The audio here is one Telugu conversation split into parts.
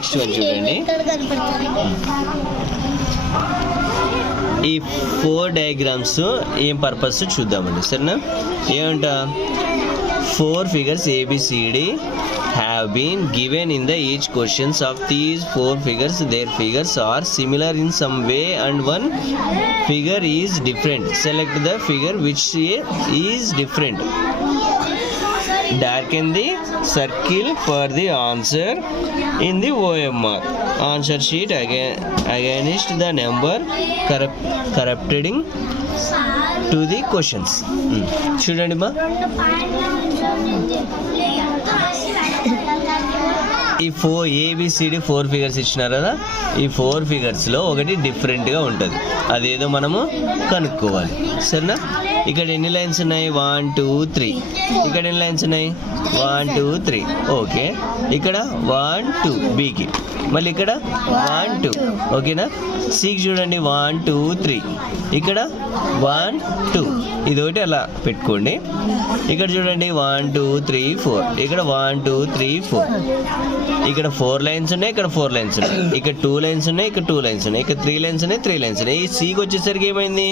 నెక్స్ట్ వన్ చూడండి. ఈ 4 డయాగ్రామ్స్ ఏం పర్పస్ చూద్దామండి, సరేనా? ఏమంట, 4 figures ABCD have been given in the each questions of these 4 figures. Their figures are similar in some way and one figure is different. Select the figure which is different. Darken the circle for the answer in the OMR answer sheet against the number corresponding to the questions. చూడండి మా, ఈ 4 ABCD 4 ఫిగర్స్ ఇచ్చినారు కదా, ఈ 4 ఫిగర్స్లో ఒకటి డిఫరెంట్గా ఉంటుంది, అదేదో మనము కనుక్కోవాలి, సరేనా? ఇక్కడ ఎన్ని లైన్స్ ఉన్నాయి? 1 2 3. ఇక్కడ ఎన్ని లైన్స్ ఉన్నాయి? 1 2 3. ఓకే, ఇక్కడ 1 2 బికి, మళ్ళీ ఇక్కడ 1 2. ఓకేనా? సికి చూడండి 1 2 3. ఇక్కడ 1 2. ఇది ఒకటి అలా పెట్టుకోండి. ఇక్కడ చూడండి 1 2 3 4. ఇక్కడ 1 2 3 4. ఇక్కడ 4 లైన్స్ ఉన్నాయి, ఇక్కడ 4 లైన్స్ ఉన్నాయి, ఇక్కడ 2 లైన్స్ ఉన్నాయి, ఇక్కడ 2 లైన్స్ ఉన్నాయి, ఇక్కడ 3 లైన్స్ ఉన్నాయి, 3 లైన్స్ ఉన్నాయి. ఈ సికి వచ్చేసరికి ఏమైంది?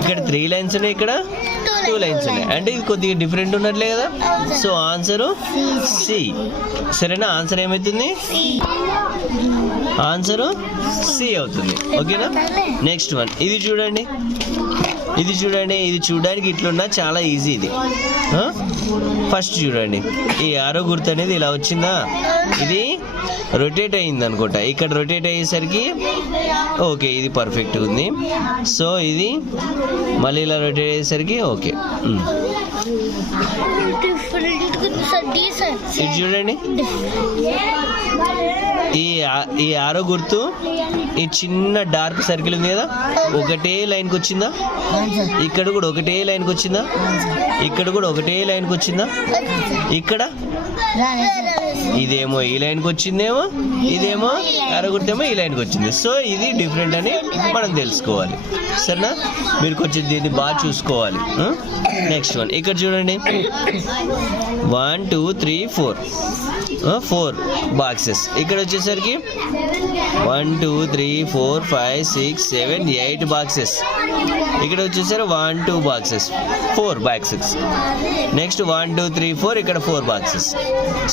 ఇక్కడ 3 లైన్స్ ఉన్నాయి, ఇక్కడ 2 లైన్స్ ఉన్నాయి, అంటే ఇది కొద్దిగా డిఫరెంట్ ఉన్నట్లే కదా. సో ఆన్సరు సి, సరేనా? ఆన్సర్ ఏమవుతుంది? ఆన్సరు సి అవుతుంది. ఓకేనా? నెక్స్ట్ వన్, ఇది చూడండి, ఇది చూడండి, ఇది చూడడానికి ఇట్లున్నా చాలా ఈజీ ఇది. ఫస్ట్ చూడండి, ఈ ఆరో గుర్తు అనేది ఇలా వచ్చిందా, ఇది రొటేట్ అయింది అనుకుంటా, ఇక్కడ రొటేట్ అయ్యేసరికి ఓకే ఇది పర్ఫెక్ట్ ఉంది. సో ఇది మళ్ళీ ఇలా రొటేట్ అయ్యేసరికి ఓకే. ఇది చూడండి, ఈ ఆరో గుర్తు ఈ చిన్న డార్క్ సర్కిల్ ఉంది కదా, ఒకటే లైన్కి వచ్చిందా? ఇక్కడ కూడా ఒకటే లైన్కి వచ్చిందా? ఇక్కడ కూడా ఒకటే లైన్కి వచ్చిందా? ఇక్కడ ఇదేమో ఈ లైన్కి వచ్చిందేమో, ఇదేమో ఆరో గుర్తేమో ఈ లైన్కి వచ్చింది. సో ఇది డిఫరెంట్ అని మనం తెలుసుకోవాలి, సరేనా? మీరు కొంచెం దీన్ని బాగా చూసుకోవాలి. నెక్స్ట్ వన్, ఇక్కడ చూడండి 1 2 3 4 బాక్సెస్. ఇక్కడ వచ్చేసరికి 1 2 3 4 5 6 7 8 బాక్సెస్. ఇక్కడ వచ్చేసరికి 1 2 బాక్సెస్, 4 బాక్సెస్. నెక్స్ట్ 1 2 3 4, ఇక్కడ 4 బాక్సెస్.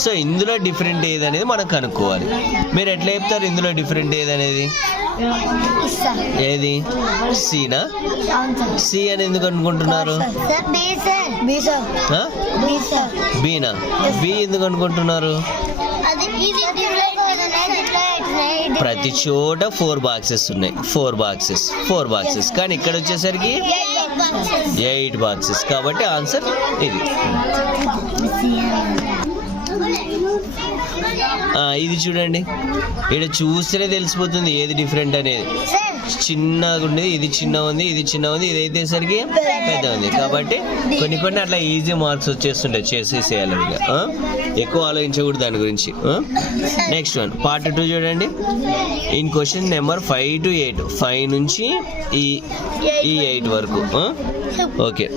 సో ఇందులో డిఫరెంట్ ఏది అనేది మనం కనుక్కోవాలి. మీరు ఎట్లా చెప్తారు ఇందులో డిఫరెంట్ ఏది అనేది? ఏది? సీనా? సి అని ఎందుకు అనుకుంటున్నారు? బీనా? బి ఎందుకు అనుకుంటున్నారు? ప్రతి చోట 4 బాక్సెస్ ఉన్నాయి, 4 బాక్సెస్, కానీ ఇక్కడ వచ్చేసరికి 8 బాక్సెస్. కాబట్టి ఆన్సర్ ఇది. ఇది చూడండి, ఇక్కడ చూస్తేనే తెలిసిపోతుంది ఏది డిఫరెంట్ అనేది. చిన్నగా ఉండేది, ఇది చిన్న ఉంది, ఇది చిన్న ఉంది, ఇది అయితేసరికి పెద్ద ఉంది. కాబట్టి కొన్ని అట్లా ఈజీ మార్క్స్ వచ్చేస్తుంటాయి, చేసేసేయాలి. ఎక్కువ ఆలోచించకూడదు దాని గురించి. నెక్స్ట్ వన్, పార్ట్ 2 చూడండి. ఇన్ క్వశ్చన్ నెంబర్ 5 to 8, 5 నుంచి ఈ 8 వరకు. Okay,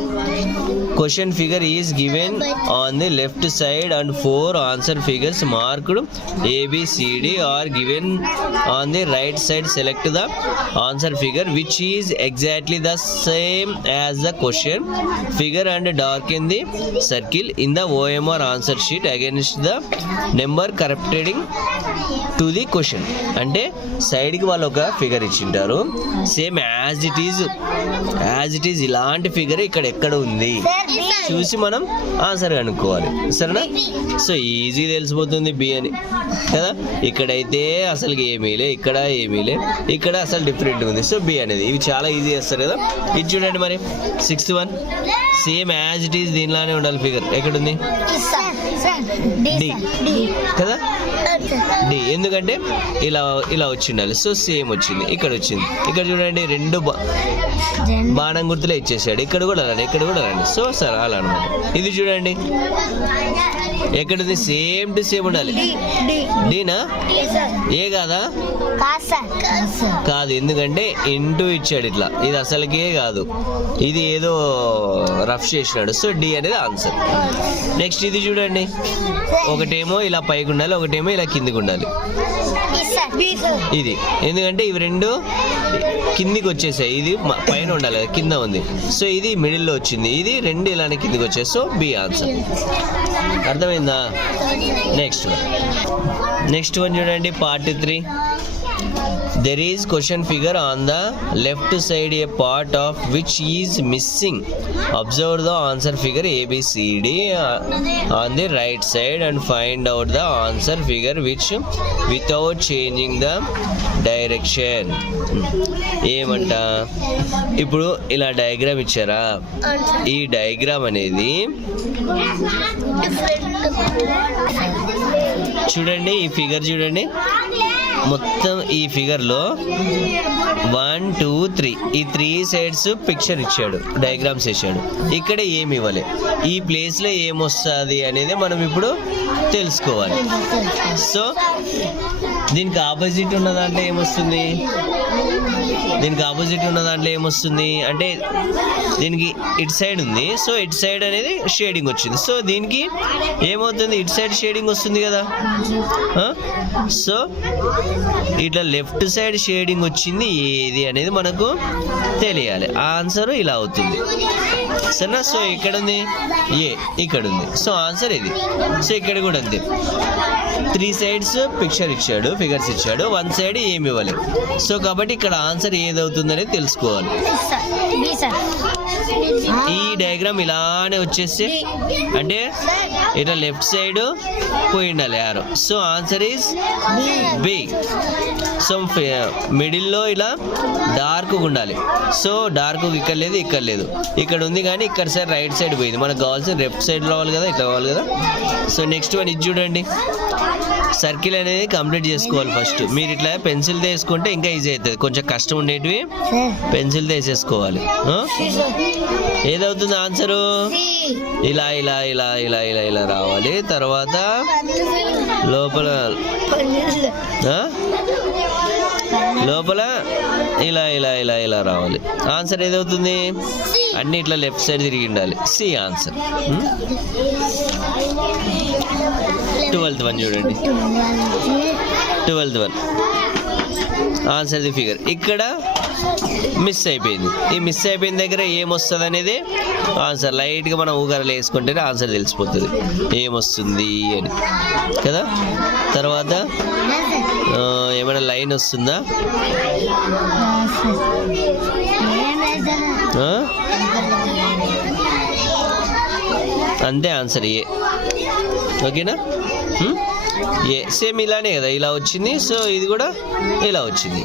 question figure is given on the left side and 4 answer figures marked ABCD are given on the right side. Select the answer figure which is exactly the same as the question figure and darken the circle in the OMR answer sheet against the number corresponding to the question. అంటే సైడ్కి వాళ్ళు ఒక ఫిగర్ ఇచ్చింటారు, సేమ్ యాజ్ ఇట్ ఈజ్ ఇలాంటి ఫిగర్ ఇక్కడ ఎక్కడ ఉంది చూసి మనం ఆన్సర్ కనుక్కోవాలి, సరేనా? సో ఈజీ తెలిసిపోతుంది బి అని కదా. ఇక్కడైతే అసలు ఏమీలే, ఇక్కడ ఏమీలే, ఇక్కడ అసలు డిఫరెంట్ ఉంది. సో బి అనేది, ఇవి చాలా ఈజీ చేస్తారు కదా. ఇది చూడండి మరి 6th one, same as it is దీనిలానే ఉండాలి ఫిగర్. ఎక్కడుంది? డి కదా, డి. ఎందుకంటే ఇలా వచ్చి ఉండాలి. సో సేమ్ వచ్చింది, ఇక్కడ వచ్చింది. ఇక్కడ చూడండి 2 బాణం గుర్తులే ఇచ్చేసాడు. ఇక్కడ కూడా రండి, ఇక్కడ కూడా రండి. సో సరే అలా అనమాట. ఇది చూడండి ఎక్కడుంది? సేమ్ టు సేమ్ ఉండాలి. డీనా? ఏ కాదా? కాదు, ఎందుకంటే ఇంటూ ఇచ్చాడు ఇట్లా, ఇది అసలుకే కాదు, ఇది ఏదో రఫ్ చేసినాడు. సో డి అనేది ఆన్సర్. నెక్స్ట్ ఇది చూడండి, ఒకటేమో ఇలా పైకి ఉండాలి, ఒకటేమో ఇలా కిందికి ఉండాలి. ఇది ఎందుకంటే ఇవి రెండు కిందికి వచ్చేసాయి, ఇది పైన ఉండాలి కదా, కింద ఉంది. సో ఇది మిడిల్లో వచ్చింది, ఇది రెండు ఇలానే కిందికి వచ్చాయి. So B answer. అర్థమైందా? నెక్స్ట్ వన్ చూడండి, part 3. There is question figure on the left side, a part of which is missing. Observe the answer figure ABCD on the right side and find out the answer figure which without changing the direction. ఏమంట, ఇప్పుడు ఇలా డయాగ్రామ్ ఇచ్చారా, ఈ డయాగ్రామ్ అనేది చూడండి, ఈ ఫిగర్ చూడండి, మొత్తం ఈ ఫిగర్ లో 1 2 3 ఈ 3 సైడ్స్ పిక్చర్ ఇచ్చాడు, డయాగ్రామ్స్ ఇచ్చాడు. ఇక్కడ ఏమి ఇవ్వాలి, ఈ ప్లేస్ లో ఏమొస్తుంది అనేది మనం ఇప్పుడు తెలుసుకోవాలి. సో దీనికి ఆపోజిట్ ఉన్న దాంట్లో ఏమొస్తుంది, అంటే దీనికి ఇటు సైడ్ ఉంది, సో ఇటు సైడ్ అనేది షేడింగ్ వచ్చింది. సో దీనికి ఏమవుతుంది, ఇటు సైడ్ షేడింగ్ వస్తుంది కదా. సో ఇట్లా లెఫ్ట్ సైడ్ షేడింగ్ వచ్చింది ఏది అనేది మనకు తెలియాలి. ఆన్సర్ ఇలా అవుతుంది, సరేనా. సో ఇక్కడ ఉంది ఏ, ఇక్కడ ఉంది, సో ఆన్సర్ ఇది. సో ఇక్కడ కూడా అంతే, 3 సైడ్స్ పిక్చర్ ఇచ్చాడు, ఫిగర్స్ ఇచ్చాడు, 1 సైడ్ ఏమి ఇవ్వాలి. సో కాబట్టి ఇక్కడ ఆన్సర్ ఏదవుతుంది అనేది తెలుసుకోవాలి. ఈ డయాగ్రామ్ ఇలానే వచ్చేస్తే అంటే ఇట్లా లెఫ్ట్ సైడ్ పోయి ఉండాలి arrow. So answer is B. So మిడిల్లో ఇలా డార్క్ ఉండాలి. సో డార్క్ ఇక్కడ లేదు, ఇక్కడ లేదు, ఇక్కడ ఉంది కానీ ఇక్కడ సైడ్ రైట్ సైడ్ పోయింది. మనకు కావాల్సిన లెఫ్ట్ సైడ్ రావాలి కదా, ఇట్లా రావాలి కదా. సో నెక్స్ట్ వన్ ఇది చూడండి, సర్కిల్ అనేది కంప్లీట్ చేసుకోవాలి ఫస్ట్. మీరు ఇట్లా పెన్సిల్ వేసుకుంటే ఇంకా ఈజీ అవుతుంది, కొంచెం కష్టం ఉండేటివి పెన్సిల్ వేసేసుకోవాలి. ఏదవుతుంది ఆన్సరు, ఇలా ఇలా ఇలా ఇలా ఇలా ఇలా రావాలి. తర్వాత లోపల ఇలా ఇలా ఇలా ఇలా రావాలి. ఆన్సర్ ఏదవుతుంది, అన్ని ఇట్లా లెఫ్ట్ సైడ్ తిరిగి ఉండాలి. C answer. 12th వన్ చూడండి, 12th one answer the figure. ఇక్కడ మిస్ అయిపోయింది, ఈ మిస్ అయిపోయిన దగ్గర ఏమొస్తుంది అనేది ఆన్సర్. లైట్గా మనం ఊగరలు వేసుకుంటేనే ఆన్సర్ తెలిసిపోతుంది ఏమొస్తుంది అని కదా. తర్వాత ఏమైనా లైన్ వస్తుందా, అంతే ఆన్సర్ ఏ. ఓకేనా, ఏ సేమ్ ఇలానే కదా, ఇలా వచ్చింది. సో ఇది కూడా ఇలా వచ్చింది.